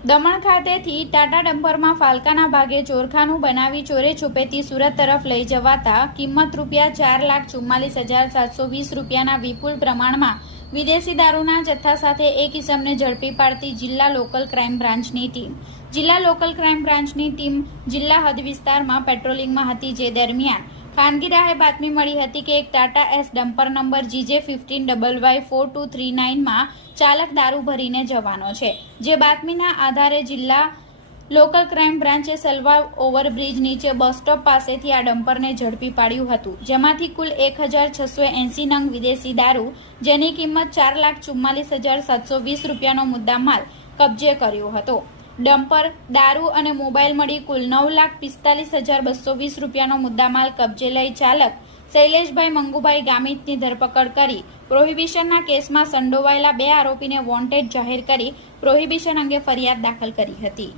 દમણ ખાતેથી ટાટા ડમ્પરમાં ફાલકાના ભાગે ચોરખાનું બનાવી ચોરે છુપેથી સુરત તરફ લઈ જવાતા કિંમત ₹4,44,720 રૂપિયાના વિપુલ પ્રમાણમાં વિદેશી દારૂના જથ્થા સાથે એક ઇસમને ઝડપી પાડતી જિલ્લા લોકલ ક્રાઇમ બ્રાન્ચની ટીમ જિલ્લા હદ વિસ્તારમાં પેટ્રોલિંગમાં હતી, જે દરમિયાન ખાનગી રાહે બાતમી મળી હતી કે એક Tata S dumper number GJ15YY4239 માં ચાલક દારૂ ભરીને જવાનો છે, જે બાતમીના આધારે જિલ્લા લોકલ ક્રાઇમ બ્રાન્ચે સલવા ઓવરબ્રિજ નીચે બસ સ્ટોપ પાસેથી આ ડમ્પરને ઝડપી પાડ્યું હતું, જેમાંથી કુલ 1,680 નંગ વિદેશી દારૂ, જેની કિંમત ₹4,44,720 રૂપિયાનો મુદ્દામાલ કબજે કર્યો હતો. ડમ્પર, દારૂ અને મોબાઈલ મળી કુલ ₹9,45,220 રૂપિયાનો મુદ્દામાલ કબજે લઈ ચાલક શૈલેષભાઈ મંગુભાઈ ગામિતની ધરપકડ કરી પ્રોહિબિશનના કેસમાં સંડોવાયેલા 2 આરોપીને વોન્ટેડ જાહેર કરી પ્રોહિબિશન અંગે ફરિયાદ દાખલ કરી હતી.